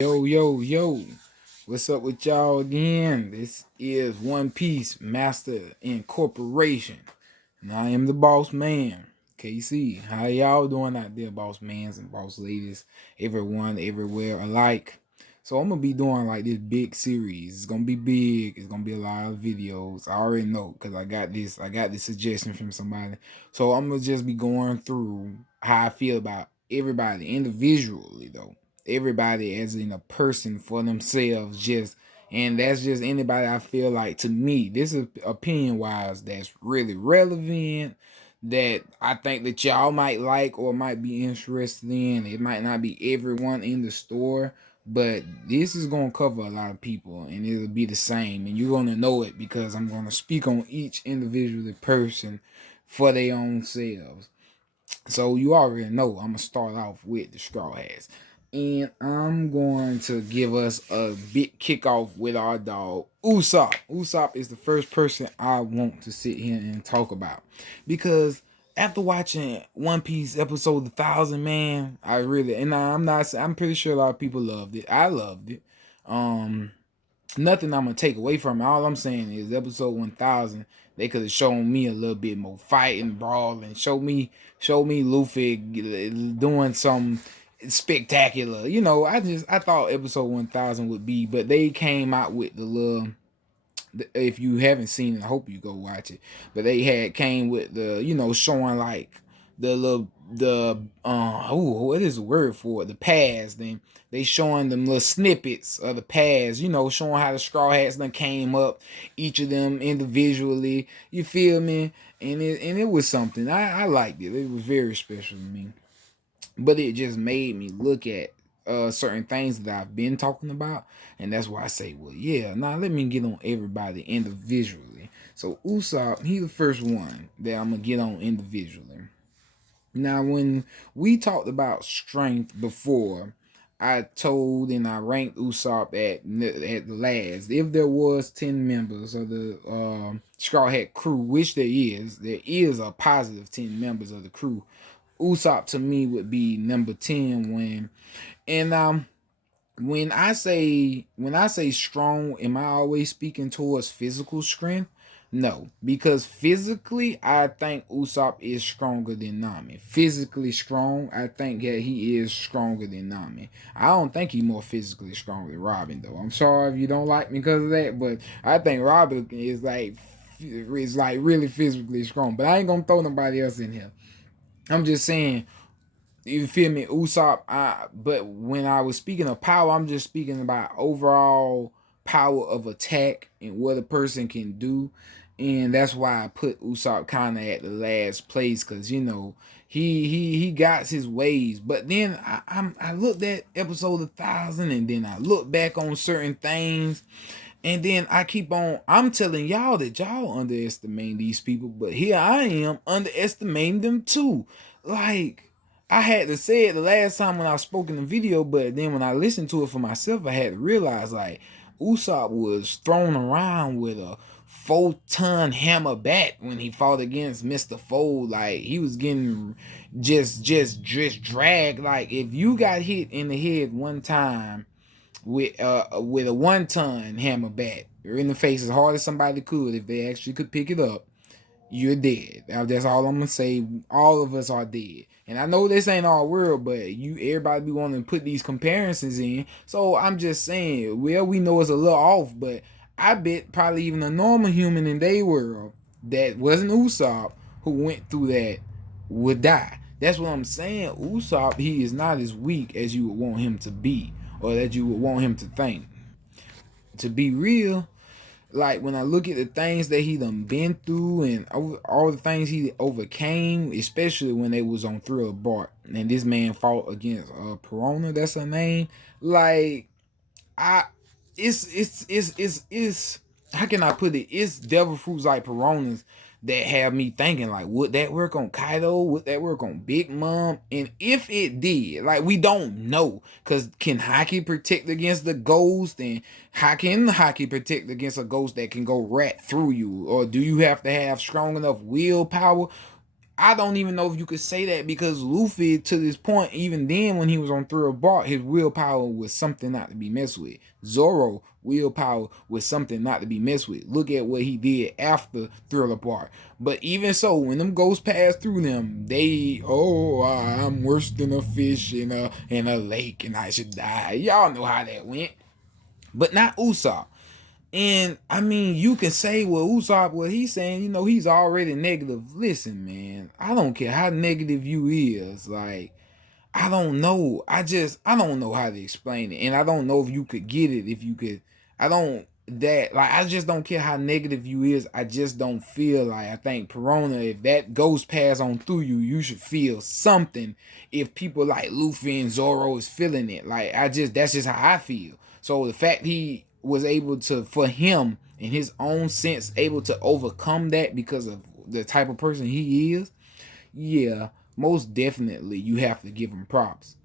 Yo, yo, yo. What's up with y'all again? This is One Piece Master Incorporation. And I am the boss man, KC. How y'all doing out there, boss mans and boss ladies? Everyone, everywhere alike. So I'm gonna be doing like this big series. It's gonna be big. It's gonna be a lot of videos. I already know because I got this suggestion from somebody. So I'm gonna just be going through how I feel about everybody individually though, everybody as in a person for themselves, just and that's just anybody I feel like, to me, this is opinion wise, that's really relevant, that I think that y'all might like or might be interested in. It might not be everyone in the store, but this is gonna cover a lot of people and it'll be the same, and you're gonna know it because I'm gonna speak on each individual person for their own selves. So you already know I'm gonna start off with the Straw Hats. And I'm going to give us a big kickoff with our dog, Usopp. Usopp is the first person I want to sit here and talk about. Because after watching One Piece episode 1000, man, I really, and I'm pretty sure a lot of people loved it. I loved it. Um, Nothing I'm gonna take away from it. All I'm saying is episode 1000, they could have shown me a little bit more fighting, brawling, show me Luffy doing some spectacular. I thought episode 1000 would be, but they came out with the little, if you haven't seen it, I hope you go watch it. But they had came with the, showing like the little what is the word for it? The past. Then they showing them little snippets of the past, showing how the Straw Hats then came up, each of them individually. You feel me? And it was something. I liked it. It was very special to me. But it just made me look at certain things that I've been talking about, and that's why I say, well, yeah. Now let me get on everybody individually. So Usopp, he the first one that I'm gonna get on individually. Now, when we talked about strength before, I told and I ranked Usopp at the last. If there was 10 members of the Straw Hat crew, which there is a positive 10 members of the crew. Usopp to me would be number 10 and when I say strong, am I always speaking towards physical strength? No, because physically, I think Usopp is stronger than Nami. Physically strong, I think that he is stronger than Nami. I don't think he's more physically strong than Robin, though. I'm sorry if you don't like me because of that, but I think Robin is like really physically strong. But I ain't gonna throw nobody else in here. I'm just saying, you feel me, Usopp. But when I was speaking of power, I'm just speaking about overall power of attack and what a person can do, and that's why I put Usopp kind of at the last place, because he got his ways. But then I looked at episode 1000, and then I look back on certain things, and then I keep on. I'm telling y'all that y'all underestimate these people, but here I am underestimating them too. Like, I had to say it the last time when I spoke in the video, but then when I listened to it for myself, I had to realize, like, Usopp was thrown around with a 4-ton hammer bat when he fought against Mr. Fold. Like, he was getting just dragged. Like, if you got hit in the head one time with a 1-ton hammer bat or in the face as hard as somebody could, if they actually could pick it up, you're dead. That's all I'm gonna say. All of us are dead. And I know this ain't our world, but everybody be wanting to put these comparisons in. So I'm just saying, well, we know it's a little off, but I bet probably even a normal human in their world that wasn't Usopp who went through that would die. That's what I'm saying. Usopp, he is not as weak as you would want him to be, or that you would want him to think. To be real, like, when I look at the things that he done been through and all the things he overcame, especially when they was on Thriller Bark and this man fought against Perona, that's her name. Like, I it's how can I put it? It's devil fruits like Peronas that have me thinking, like, would that work on Kaido? Would that work on Big Mom? And if it did, like, we don't know, because can Haki protect against the ghost? And how can Haki protect against a ghost that can go right through you? Or do you have to have strong enough willpower? I don't even know if you could say that, because Luffy, to this point, even then when he was on Thriller Bark, his willpower was something not to be messed with. Zoro willpower was something not to be messed with. Look at what he did after Thriller Bark. But even so, when them ghosts pass through them, they, oh, I'm worse than a fish in a lake and I should die. Y'all know how that went. But not Usopp. And I mean, you can say, well, Usopp, what he's saying, he's already negative. Listen, man, I don't care how negative you is. Like, I don't know. I don't know how to explain it. And I don't know if you could get it, if you could. I just don't care how negative you is. I just don't feel like, I think Perona, if that goes pass on through you, you should feel something if people like Luffy and Zoro is feeling it. Like, that's just how I feel. So the fact he was able to, for him, in his own sense, able to overcome that because of the type of person he is, yeah, most definitely you have to give him props.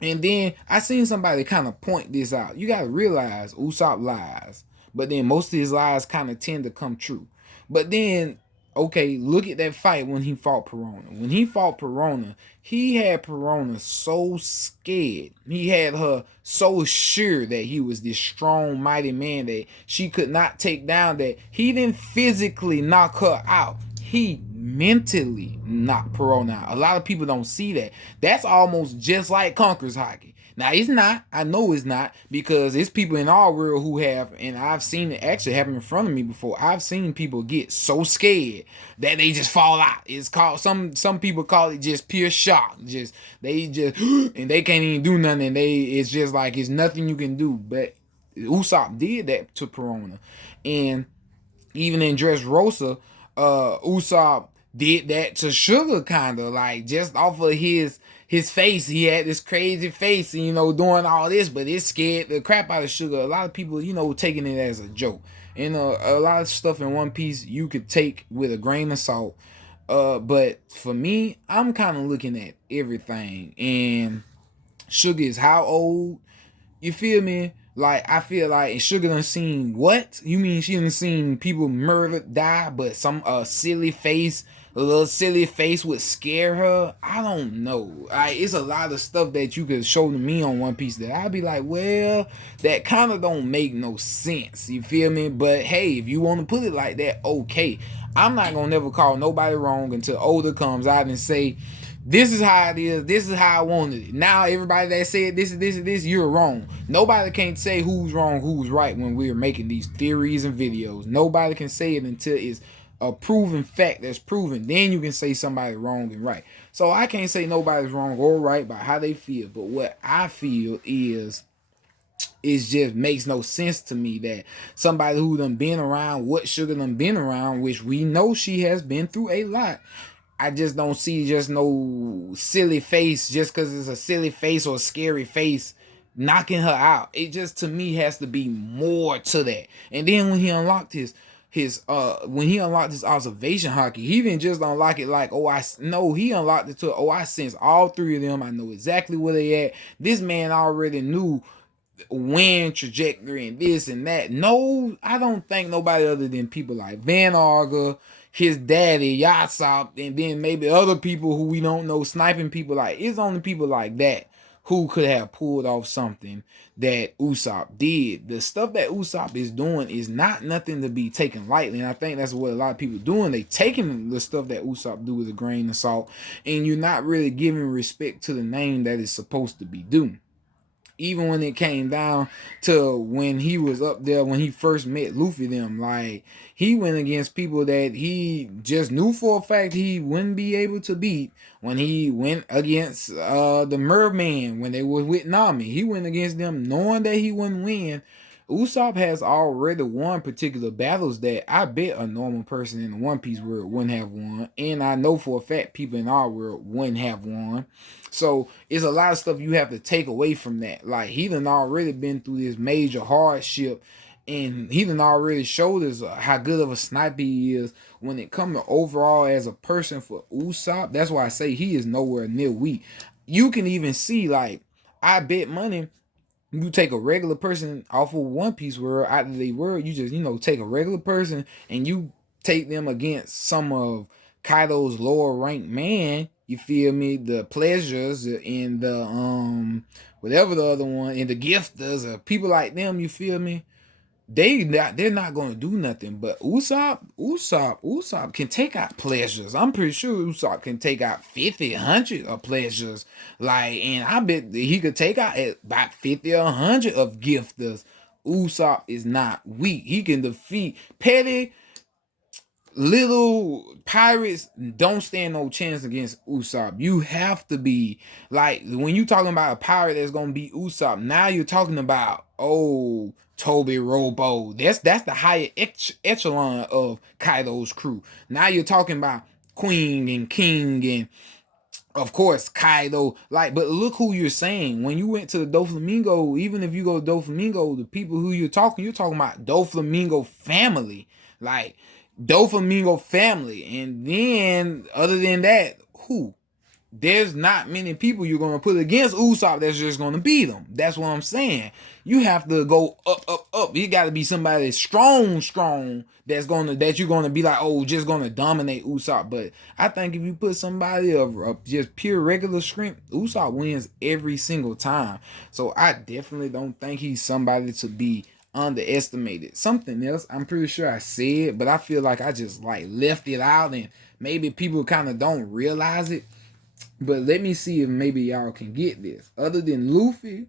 And then I seen somebody kind of point this out. You got to realize Usopp lies, but then most of his lies kind of tend to come true. But then, okay, look at that fight when he fought Perona. When he fought Perona, he had Perona so scared. He had her so sure that he was this strong, mighty man that she could not take down, that he didn't physically knock her out. He mentally knocked Perona out. A lot of people don't see that. That's almost just like Conqueror's Haki. Now, it's not. I know it's not, because it's people in our world who have, and I've seen it actually happen in front of me before. I've seen people get so scared that they just fall out. It's called, some people call it just pure shock. They just and they can't even do nothing. And it's just like it's nothing you can do. But Usopp did that to Perona, and even in Dressrosa, Usopp did that to Sugar, kind of like, just off of his face. He had this crazy face, and doing all this, but it scared the crap out of Sugar. A lot of people, taking it as a joke. And a lot of stuff in One Piece you could take with a grain of salt. But for me, I'm kind of looking at everything. And Sugar is how old? You feel me? Like, I feel like Sugar done seen what? You mean she done seen people murdered, die, but some a little silly face would scare her? I don't know. It's a lot of stuff that you could show to me on One Piece that I'd be like, well, that kind of don't make no sense. You feel me? But hey, if you want to put it like that, okay. I'm not gonna never call nobody wrong until Oda comes out and say, this is how it is. This is how I wanted it. Now everybody that said this, you're wrong. Nobody can say who's wrong, who's right when we're making these theories and videos. Nobody can say it until it's a proven fact that's proven. Then you can say somebody wrong and right. So I can't say nobody's wrong or right by how they feel. But what I feel is, it just makes no sense to me that somebody who done been around what Sugar done been around, which we know she has been through a lot, I just don't see just no silly face, just because it's a silly face or a scary face, knocking her out. It just, to me, has to be more to that. And then when he unlocked his observation haki, he didn't just unlock it like, he unlocked it to, I sense all three of them. I know exactly where they at. This man already knew wind trajectory and this and that. No, I don't think nobody other than people like Van Arga, his daddy, Yatsop, and then maybe other people who we don't know, sniping people. Like, it's only people like that who could have pulled off something that Usopp did. The stuff that Usopp is doing is not nothing to be taken lightly, and I think that's what a lot of people doing. They taking the stuff that Usopp do with a grain of salt, and you're not really giving respect to the name that is supposed to be due. Even when it came down to when he was up there, when he first met Luffy them, like, he went against people that he just knew for a fact he wouldn't be able to beat. When he went against the Merman, when they were with Nami, he went against them knowing that he wouldn't win. Usopp has already won particular battles that I bet a normal person in the One Piece world wouldn't have won. And I know for a fact people in our world wouldn't have won. So it's a lot of stuff you have to take away from that. Like, he done already been through this major hardship, and he done already showed us how good of a sniper he is when it comes to overall as a person for Usopp. That's why I say he is nowhere near weak. You can even see, like, I bet money, you take a regular person off of One Piece world, out of the world, you just, take a regular person and you take them against some of Kaido's lower ranked man, you feel me, the pleasures and the whatever the other one and the gifters or people like them, you feel me, they're not gonna do nothing. But Usopp can take out pleasures. I'm pretty sure Usopp can take out 50, 100 of pleasures. Like, and I bet that he could take out about 50 or 100 of gifters. Usopp is not weak. He can defeat petty little pirates. Don't stand no chance against Usopp. You have to be like, when you talking about a pirate that's gonna beat Usopp, now you're talking about Toby Robo. That's the higher echelon of Kaido's crew. Now you're talking about Queen and King and of course Kaido. Like, but look who you're saying. When you went to the Doflamingo, even if you go to Doflamingo, the people who you're talking about Doflamingo family. Like, Doflamingo family. And then other than that, who? There's not many people you're gonna put against Usopp that's just gonna beat him. That's what I'm saying. You have to go up, up, up. You gotta be somebody strong, that you're gonna be like, oh, just gonna dominate Usopp. But I think if you put somebody of just pure regular strength, Usopp wins every single time. So I definitely don't think he's somebody to be underestimated. Something else I'm pretty sure I said, but I feel like I just like left it out and maybe people kind of don't realize it. But let me see if maybe y'all can get this. Other than Luffy,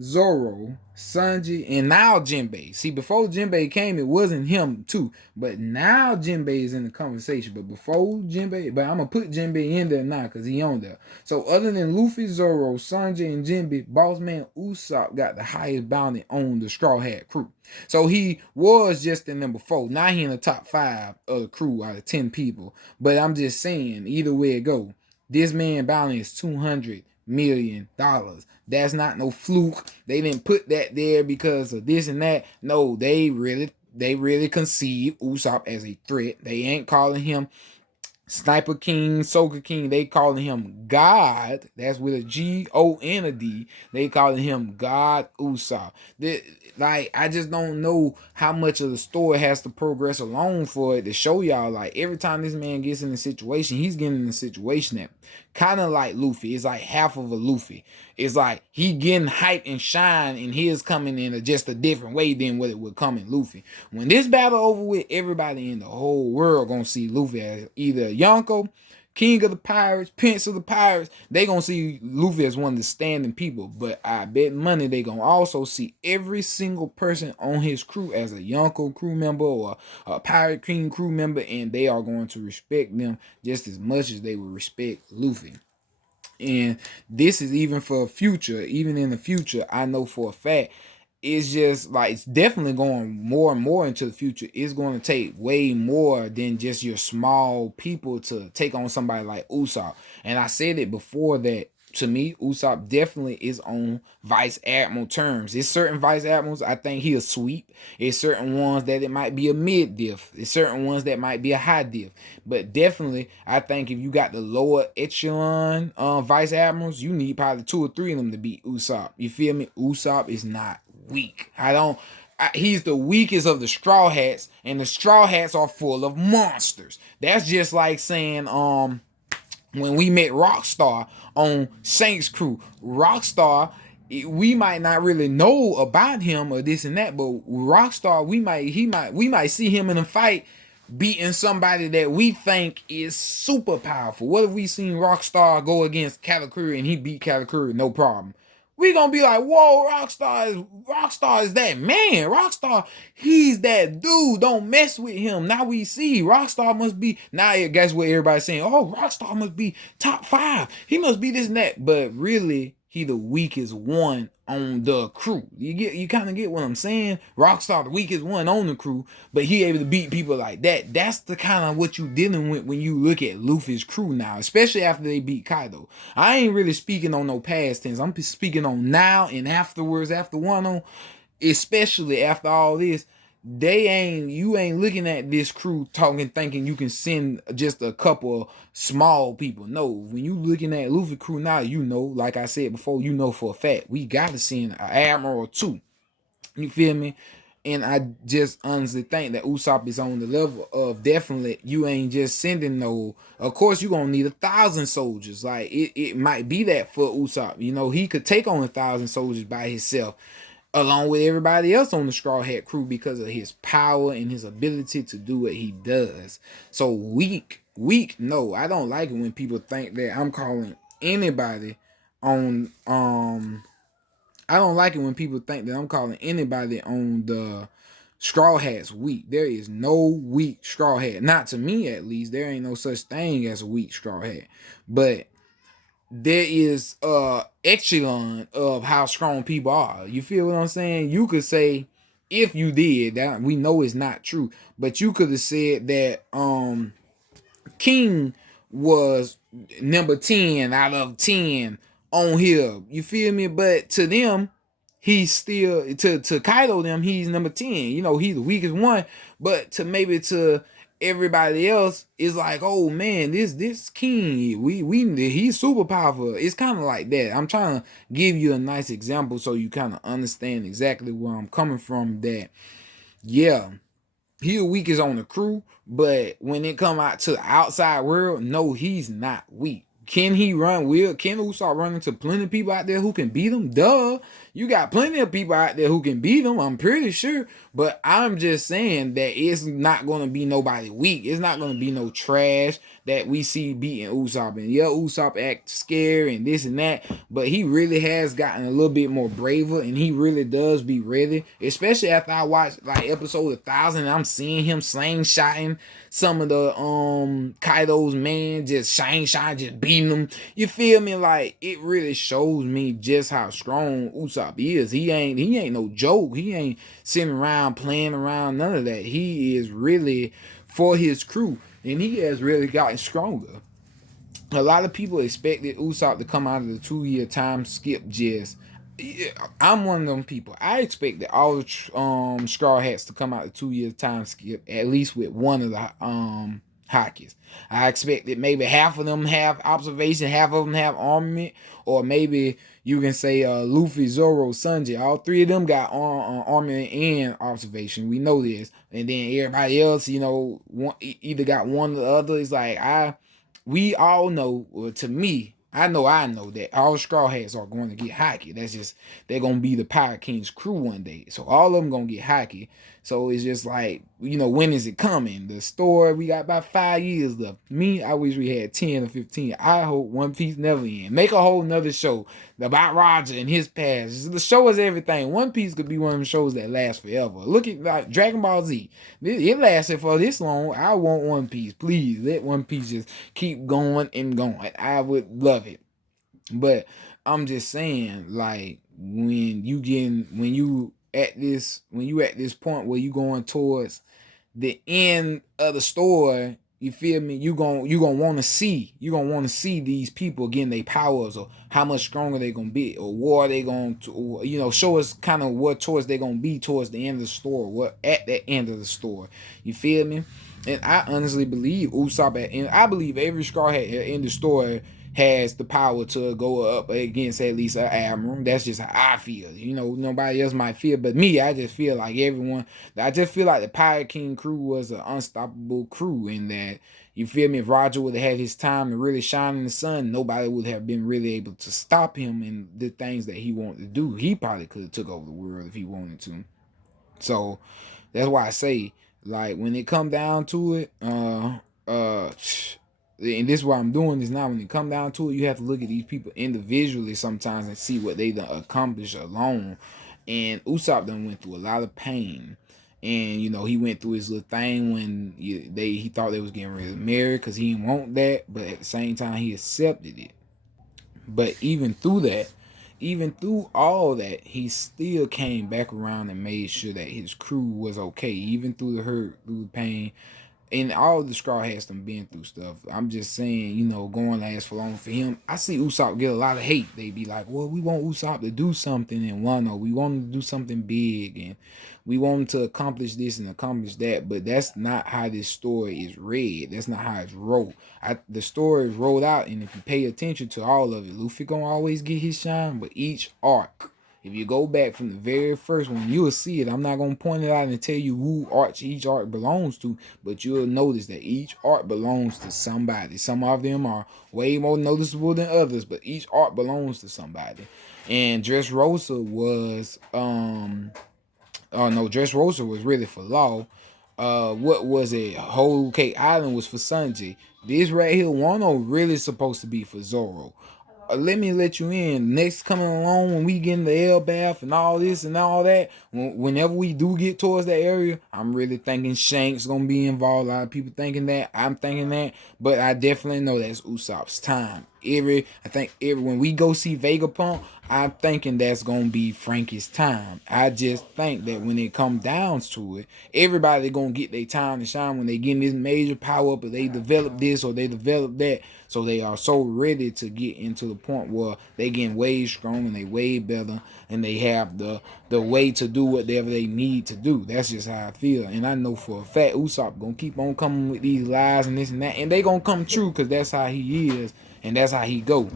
Zoro, Sanji, and now Jinbei. See, before Jinbei came, it wasn't him too. But now Jinbei is in the conversation. But before Jinbei, but I'm going to put Jinbei in there now because he on there. So other than Luffy, Zoro, Sanji, and Jinbei, boss man Usopp got the highest bounty on the Straw Hat crew. So he was just in number 4. Now he in the top 5 of the crew out of 10 people. But I'm just saying, either way it go, this man bounty is $200 million. That's not no fluke. They didn't put that there because of this and that. No, they really conceive Usopp as a threat. They ain't calling him Sniper King, Soaker King. They calling him God. That's with a G-O and a D. They calling him God Usopp. Like, I just don't know how much of the story has to progress along for it to show y'all. Like, every time this man gets in a situation, he's getting in a situation that kind of like Luffy. It's like half of a Luffy. It's like he getting hype and shine, and his coming in just a different way than what it would come in Luffy. When this battle over with, everybody in the whole world gonna see Luffy as either Yonko, King of the Pirates, Prince of the Pirates. They gonna see Luffy as one of the standing people. But I bet money they gonna also see every single person on his crew as a Yonko crew member or a Pirate King crew member, and they are going to respect them just as much as they would respect Luffy. And this is even for future, even in the future, I know for a fact, it's just like, it's definitely going more and more into the future. It's going to take way more than just your small people to take on somebody like Usopp. And I said it before that, to me, Usopp definitely is on Vice Admiral terms. There's certain Vice Admirals I think he'll sweep. There's certain ones that it might be a mid diff. There's certain ones that might be a high diff. But definitely, I think if you got the lower echelon Vice Admirals, you need probably 2 or 3 of them to beat Usopp. You feel me? Usopp is not weak. He's the weakest of the Straw Hats, and the Straw Hats are full of monsters. That's just like saying when we met Rockstar on Saints crew. Rockstar, we might not really know about him or this and that, but Rockstar, we might see him in a fight beating somebody that we think is super powerful. What if we seen Rockstar go against Katakuri and he beat Katakuri no problem? We gonna be like, whoa, Rockstar is that man. Rockstar, he's that dude. Don't mess with him. Now we see Rockstar must be, now guess what everybody's saying? Oh, Rockstar must be top 5. He must be this and that. But really, he the weakest one on the crew. You kind of get what I'm saying? Rockstar the weakest one on the crew, but he able to beat people like that. That's the kind of what you dealing with when you look at Luffy's crew now, especially after they beat Kaido. I ain't really speaking on no past tense. I'm speaking on now and afterwards, after Wano, especially after all this. You ain't looking at this crew thinking you can send just a couple of small people. No, when you looking at Luffy crew now, you know, like I said before, you know for a fact we gotta send an admiral or 2. You feel me? And I just honestly think that Usopp is on the level of definitely you ain't just sending no. Of course, you're gonna need 1,000 soldiers. Like it might be that for Usopp. You know, he could take on 1,000 soldiers by himself, along with everybody else on the Straw Hat crew because of his power and his ability to do what he does. So weak. No, I don't like it when people think that I'm calling anybody on I don't like it when people think that I'm calling anybody on the Straw Hats weak. There is no weak Straw Hat. Not to me, at least. There ain't no such thing as a weak Straw Hat. But there is echelon of how strong people are. You feel what I'm saying? You could say, if you did, that we know it's not true, but you could have said that King was number 10 out of 10 on here. You feel me? But to them, he's still to Kaido them, he's number 10. You know, he's the weakest one. But to maybe to everybody else, it's like, oh man, this King, he's super powerful. It's kind of like that. I'm trying to give you a nice example so you kind of understand exactly where I'm coming from. That yeah, he the weakest on the crew, but when it come out to the outside world, no, he's not weak. Can he run? Can Usopp run into plenty of people out there who can beat him? Duh. You got plenty of people out there who can beat him, I'm pretty sure. But I'm just saying that it's not going to be nobody weak. It's not going to be no trash that we see beating Usopp. And yeah, Usopp act scared and this and that, but he really has gotten a little bit more braver, and he really does be ready. Especially after I watched like episode 1,000, and I'm seeing him slingshotting some of the Kaido's man, just just beating them. You feel me? Like it really shows me just how strong Usopp is. He ain't no joke. He ain't sitting around playing around, none of that. He is really for his crew, and he has really gotten stronger. A lot of people expected Usopp to come out of the 2-year time skip. Just I'm one of them people. I expected all the Straw Hats to come out the 2-year time skip at least with one of the Hakis. I expected maybe half of them have observation, half of them have armament, or maybe you can say Luffy, Zoro, Sanji. All three of them got armament and observation. We know this, and then everybody else, you know, either got one or the other. It's like we all know. Well, to me, I know that all Straw Hats are going to get Haki. That's just they're gonna be the Pirate King's crew one day. So all of them gonna get Haki. So it's just like, you know, when is it coming? The store, we got about 5 years left. Me, I wish we had 10 or 15. I hope One Piece never ends. Make a whole nother show about Roger and his past. The show is everything. One Piece could be one of them shows that lasts forever. Look at like Dragon Ball Z. It lasted for this long. I want One Piece. Please let One Piece just keep going and going. I would love it. But I'm just saying, like, when you at this point where you going towards the end of the store, you feel me? You gonna want to see these people getting their powers, or how much stronger they gonna be, or what they gonna or, you know, show us kind of what choice they gonna be towards the end of the store, what at the end of the store. You feel me? And I honestly believe Usopp and I believe every Straw Hat in the store has the power to go up against at least an admiral. That's just how I feel. You know, nobody else might feel, but me, I just feel like I just feel like the Pirate King crew was an unstoppable crew, in that, you feel me, if Roger would have had his time to really shine in the sun, nobody would have been really able to stop him in the things that he wanted to do. He probably could have took over the world if he wanted to. So that's why I say, like, when it come down to it, and this is what I'm doing is now, when it come down to it, you have to look at these people individually sometimes and see what they done accomplished alone. And Usopp done went through a lot of pain. And, you know, he went through his little thing when he thought they was getting ready to marry, because he didn't want that. But at the same time, he accepted it. But even through all that, he still came back around and made sure that his crew was okay, even through the hurt, through the pain. And all the Straw Hats done been through stuff. I'm just saying, you know, going last for long for him. I see Usopp get a lot of hate. They be like, well, we want Usopp to do something in Wano. We want him to do something big, and we want him to accomplish this and accomplish that. But that's not how this story is read. That's not how it's wrote. The story is rolled out, and if you pay attention to all of it, Luffy gonna always get his shine, but each arc If you go back from the very first one, you'll see it. I'm not gonna point it out and tell you who each arc belongs to, but you'll notice that each arc belongs to somebody. Some of them are way more noticeable than others, but each arc belongs to somebody. And Dressrosa was oh no, Dressrosa was really for Law. What was it? Whole Cake Island was for Sanji. This right here, Wano really supposed to be for Zoro. Let me let you in. Next coming along when we get in the Elbath and all this and all that, whenever we do get towards that area, I'm really thinking Shank's gonna be involved. A lot of people thinking that. I'm thinking that, but I definitely know that's Usopp's time. I think when we go see Vegapunk, I'm thinking that's gonna be Frankie's time. I just think that when it comes down to it, everybody gonna get their time to shine when they get this major power up, or they develop this or they develop that. So they are so ready to get into the point where they getting way strong and they way better, and they have the way to do whatever they need to do. That's just how I feel. And I know for a fact Usopp gonna keep on coming with these lies and this and that, and they gonna come true because that's how he is and that's how he go.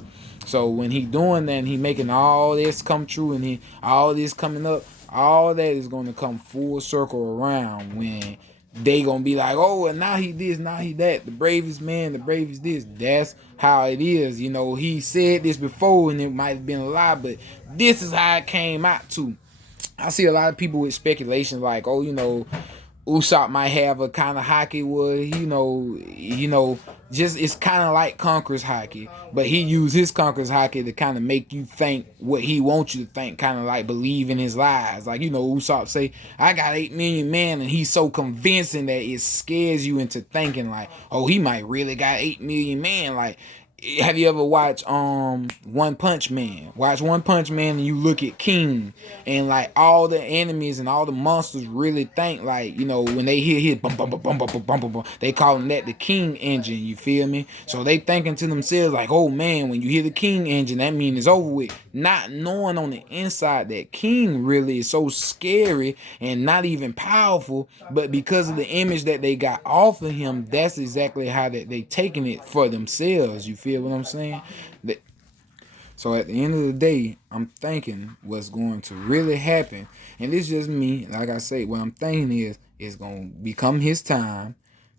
So when he doing that and he making all this come true and all this coming up, all that is gonna come full circle around when they gonna be like, oh, and now he this, now he that, the bravest man, the bravest this. That's how it is. You know, he said this before and it might have been a lie, but this is how it came out to. I see a lot of people with speculation like, oh, you know, Usopp might have a kind of hockey where, just it's kind of like Conqueror's hockey, but he used his Conqueror's hockey to kind of make you think what he wants you to think, kind of like believe in his lies. Like, Usopp say, I got 8 million men, and he's so convincing that it scares you into thinking like, oh, he might really got 8 million men. Like, have you ever watched One Punch Man? Watch One Punch Man and you look at King and like all the enemies and all the monsters really think like, when they hear bum bum bum bum bum bum bum bum, they calling that the King engine, you feel me? So they thinking to themselves like, oh man, when you hear the King engine, that means it's over with. Not knowing on the inside that King really is so scary and not even powerful, but because of the image that they got off of him, that's exactly how they taking it for themselves, you feel what I'm saying? So at the end of the day, I'm thinking what's going to really happen, and this is just me. Like I say, what I'm thinking is it's going to become his time.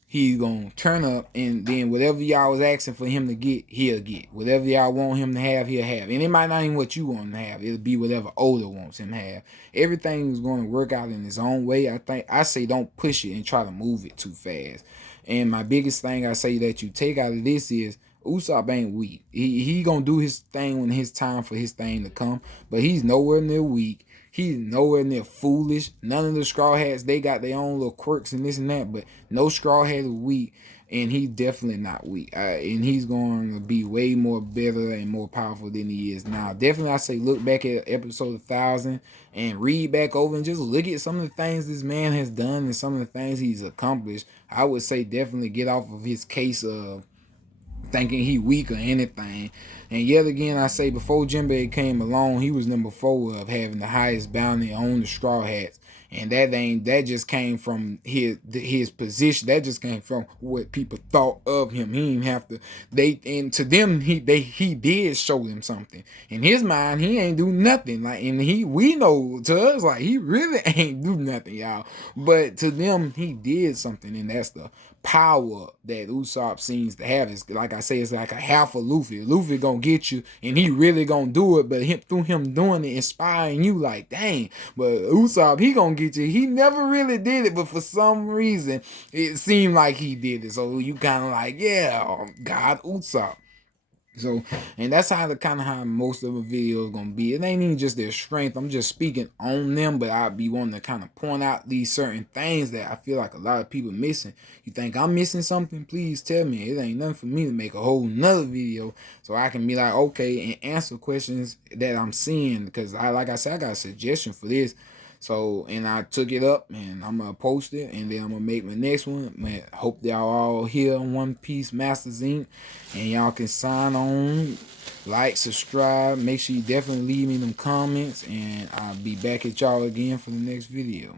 He's going to turn up, and then whatever y'all was asking for him to get, he'll get. Whatever y'all want him to have, he'll have. And it might not even what you want him to have. It'll be whatever Oda wants him to have. Everything is going to work out in his own way. I say don't push it and try to move it too fast. And my biggest thing I say that you take out of this is Usopp ain't weak. He gonna do his thing when his time for his thing to come, but he's nowhere near weak. He's nowhere near foolish. None of the Straw Hats, they got their own little quirks and this and that, but no Straw Hat is weak, and he's definitely not weak. And he's going to be way more better and more powerful than he is now. Definitely, I say look back at episode 1000 and read back over and just look at some of the things this man has done and some of the things he's accomplished. I would say definitely get off of his case of thinking he weak or anything. And yet again, I say before Jinbei came along, he was number 4 of having the highest bounty on the Straw Hats. And that just came from his position. That just came from what people thought of him. He didn't have to. To them he did show them something. In his mind, he ain't do nothing. Like, and we know to us like he really ain't do nothing, y'all. But to them, he did something, and that's the power that Usopp seems to have. Is like I say, it's like a half of Luffy. Luffy gonna get you, and he really gonna do it. But through him doing it, inspiring you, like dang. But Usopp, he gonna get you. He never really did it, but for some reason, it seemed like he did it. So you kind of like, yeah, God, Usopp. So, and that's how most of the video is gonna be. It ain't even just their strength. I'm just speaking on them, but I'd be wanting to kind of point out these certain things that I feel like a lot of people missing. You think I'm missing something? Please tell me. It ain't nothing for me to make a whole nother video so I can be like, okay, and answer questions that I'm seeing, because like I said, I got a suggestion for this. So, and I took it up, and I'm going to post it, and then I'm going to make my next one. Man, hope y'all all here on One Piece Masters Inc. And y'all can sign on, like, subscribe. Make sure you definitely leave me them comments, and I'll be back at y'all again for the next video.